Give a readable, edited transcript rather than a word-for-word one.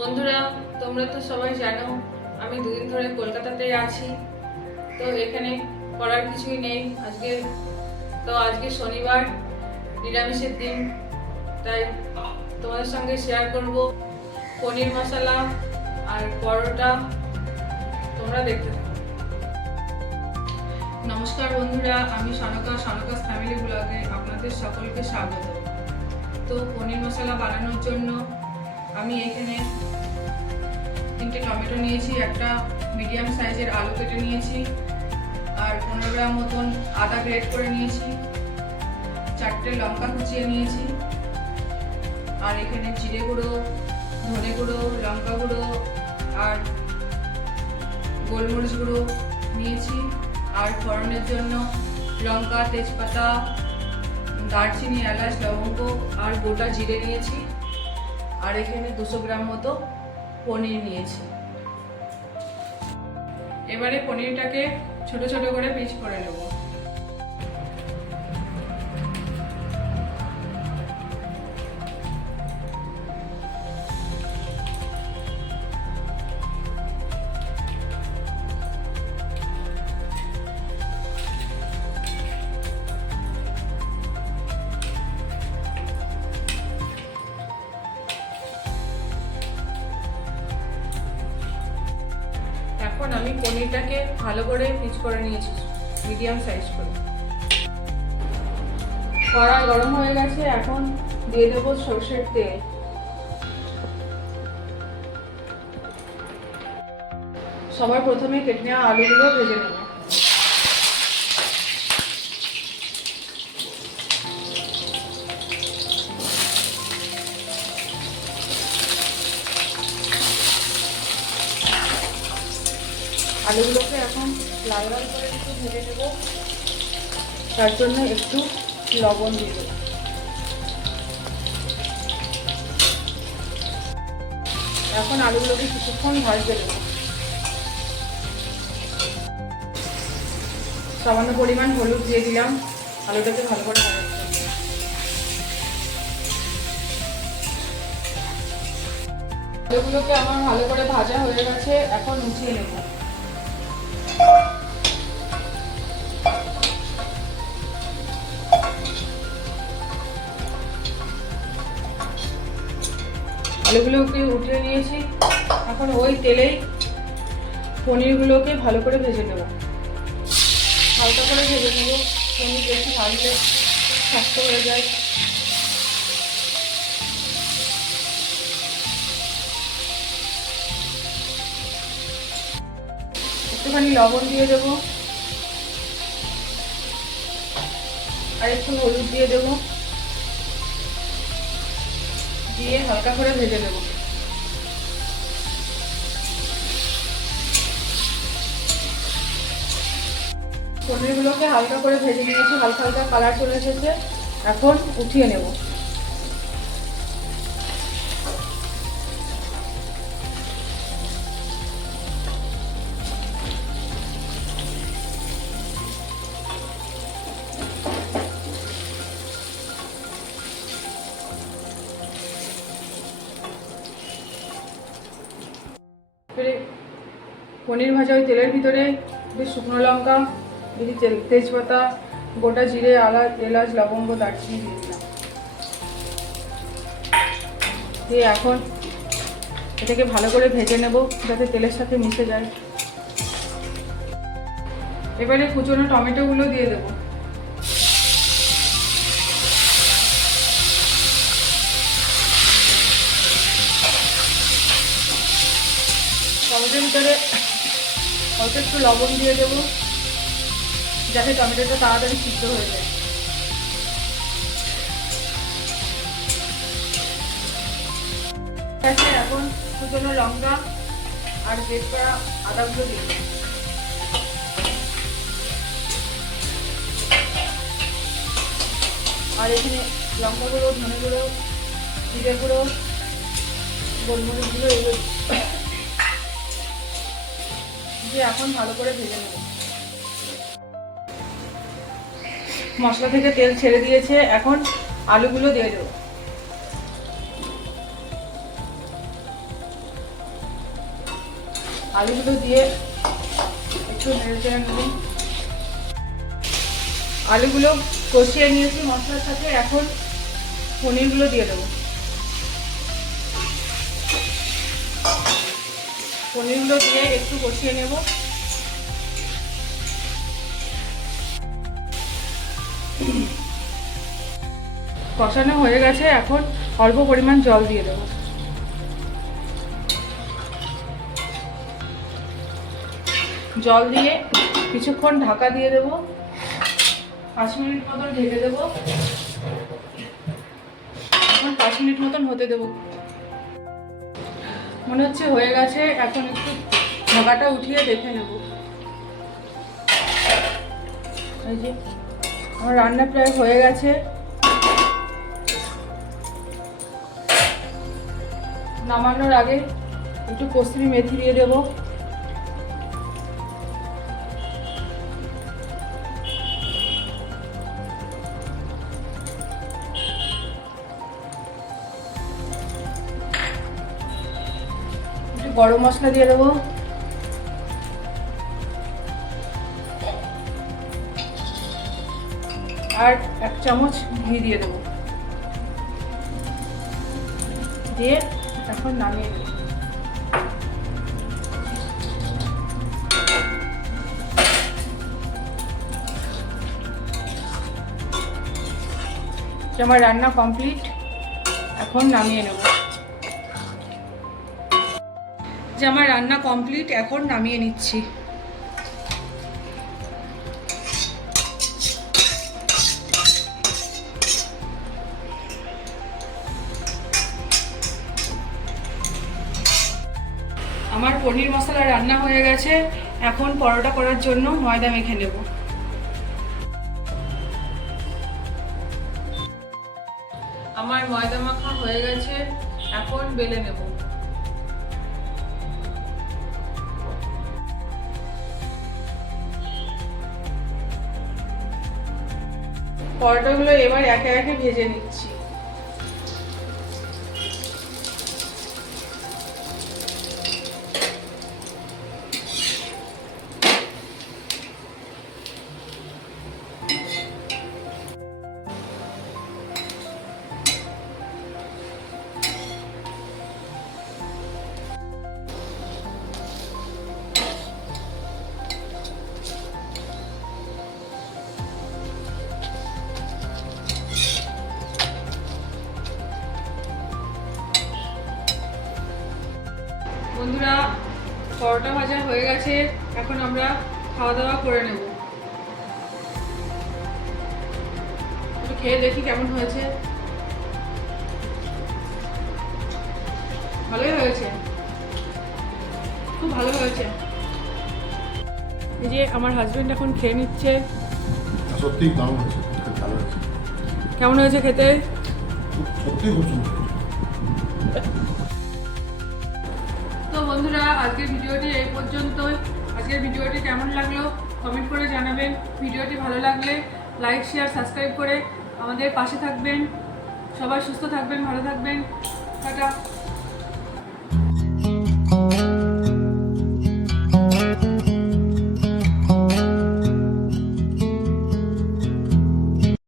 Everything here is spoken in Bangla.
বন্ধুরা, তোমরা তো সবাই জানো আমি দুদিন ধরে কলকাতাতেই আছি। তো এখানে করার কিছুই নেই। আজকে শনিবার, নিরামিষের দিন। তাই তোমাদের সঙ্গে শেয়ার করব পনির মশলা আর পরোটা। তোমরা দেখতে থাকো। নমস্কার বন্ধুরা, আমি সনকাস ফ্যামিলি ব্লগে আপনাদের সকলকে স্বাগত। তো পনির মশলা বানানোর জন্য আমি এখানে 3টে টমেটো নিয়েছি, একটা মিডিয়াম সাইজের আলু কেটে নিয়েছি, আর 15 গ্রাম মতন আদা গ্রেট করে নিয়েছি, 4টে লঙ্কা কুচিয়ে নিয়েছি, আর এখানে জিরে গুঁড়ো, ধনে গুঁড়ো, লঙ্কা গুঁড়ো আর গোলমরিচ গুঁড়ো নিয়েছি। আর ফোড়নের জন্য লঙ্কা, তেজপাতা, দারচিনি, এলাচ, লবঙ্গ আর গোটা জিরে নিয়েছি। আর এখানে 200 গ্রাম মতো পনির নিয়েছি। এবারে পনিরটাকে ছোট ছোট করে পিস করে নেব। এখন আমি পনিরটাকে ভালো করে পিস করে নিয়েছি, মিডিয়াম সাইজ করে। কড়াই গরম হয়ে গেছে, এখন দিয়ে দেবো সরষের তেল। সবার প্রথমে কেটে নেওয়া আলুগুলো ভেজে নেব। আলুগুলোকে এখন লাল লাল করে একটু ভেজে নেব, তার জন্য একটু লবণ দিয়ে দেব। এখন আলুগুলোকে কিছুক্ষণ ভাজতে দেব। সামান্য পরিমাণ হলুদ দিয়ে দিলাম, আলুটাকে ভালো করে ভাজা। আলুগুলোকে আমার ভালো করে ভাজা হয়ে গেছে, এখন উঠিয়ে নেব। আলুগুলোকে উঠিয়ে নিয়েছি, এখন ওই তেলেই পনিরগুলোকে ভালো করে ভেজে নেব। হালকা করে ভেজে নেব, পনির বেশি ভাজলে শক্ত হয়ে যায়। একটুখানি লবণ দিয়ে দেবো, আর একটু হলুদ দিয়ে দেবো, দিয়ে হালকা করে ভেজে নেব। পনিরগুলোকে হালকা করে ভেজে নিয়েছি, হালকা হালকা কালার চলে এসেছে, এখন উঠিয়ে নেব। পনির ভাজা ওই তেলের ভিতরে বেশ শুকনো লঙ্কা, বেশি তেজপাতা, গোটা জিরে, এলাচ, লবঙ্গ, দারচিনি দিয়ে দিলাম। দিয়ে এখন এটাকে ভালো করে ভেজে নেব, যাতে তেলের সাথে মিশে যায়। এবারে কুচনো টমেটোগুলো দিয়ে দেবো। টমেটোর ভিতরে অল্প একটু লবণ দিয়ে দেবো, যাতে টমেটোটা তাড়াতাড়ি সিদ্ধ হয়ে যায়। এখন কুচনো লঙ্কা আর গ্রেট করা আদাগুলো দিয়ে দেবো। আর এখানে লঙ্কা গুঁড়ো, ধনে গুঁড়ো, জিরে গুঁড়ো, গোলমরিচ গুঁড়ো এগুলো দিয়ে এখন ভালো করে ভেজে নেব। মশলা থেকে তেল ছেড়ে দিয়েছে, এখন আলুগুলো দিয়ে দেবো। আলুগুলো দিয়ে একটু নেড়ে চেড়ে নেব। আলুগুলো কষিয়ে নিয়েছি মশলার সাথে, এখন পনিরগুলো দিয়ে দেবো। পনিরগুলো দিয়ে একটু কষিয়ে নেব। কষানো হয়ে গেছে, এখন অল্প পরিমাণ জল দিয়ে দেবো। জল দিয়ে কিছুক্ষণ ঢাকা দিয়ে দেবো, 5 মিনিট মতন ঢেকে দেবো। এখন 5 মিনিট মতন হতে দেবো। মনে হচ্ছে হয়ে গেছে, এখন একটু ঢাকাটা উঠিয়ে দেখে নেব। এই যে আমার রান্না প্রায় হয়ে গেছে। নামানোর আগে একটু কসুরি মেথি দিয়ে দেবো। একটু গরম মশলা দিয়ে দেবো। আর 1 চামচ ঘি দিয়ে দেবো। দিয়ে এখন নামিয়ে দেবো। আমার রান্না কমপ্লিট, এখন নামিয়ে নেব। আমার রান্না কমপ্লিট, এখন নামিয়ে নিচ্ছি। আমার পনির মশলা রান্না হয়ে গেছে, এখন পরোটা করার জন্য ময়দা মেখে নেব। আমার ময়দা মাখা হয়ে গেছে, এখন বেলে নেব। পরোটাগুলো এবার একে একে ভেজে নিচ্ছি। বন্ধুরা, পরোটা ভাজা হয়ে গেছে, এখন আমরা খাওয়া দাওয়া করে নেব। একটু খেয়ে দেখি কেমন হয়েছে। ভালোই হয়েছে, খুব ভালো হয়েছে। এই যে আমার হাজবেন্ড এখন খেয়ে নিচ্ছে। সত্যি দারুণ হয়েছে, ভালো হয়েছে। কেমন হয়েছে খেতে? সত্যি খুব সুন্দর। তো বন্ধুরা, আজকের ভিডিওটি এই পর্যন্তই। আজকের ভিডিওটি কেমন লাগলো কমেন্ট করে জানাবেন। ভিডিওটি ভালো লাগলে লাইক, শেয়ার, সাবস্ক্রাইব করে আমাদের পাশে থাকবেন। সবাই সুস্থ থাকবেন, ভালো থাকবেন। টাটা।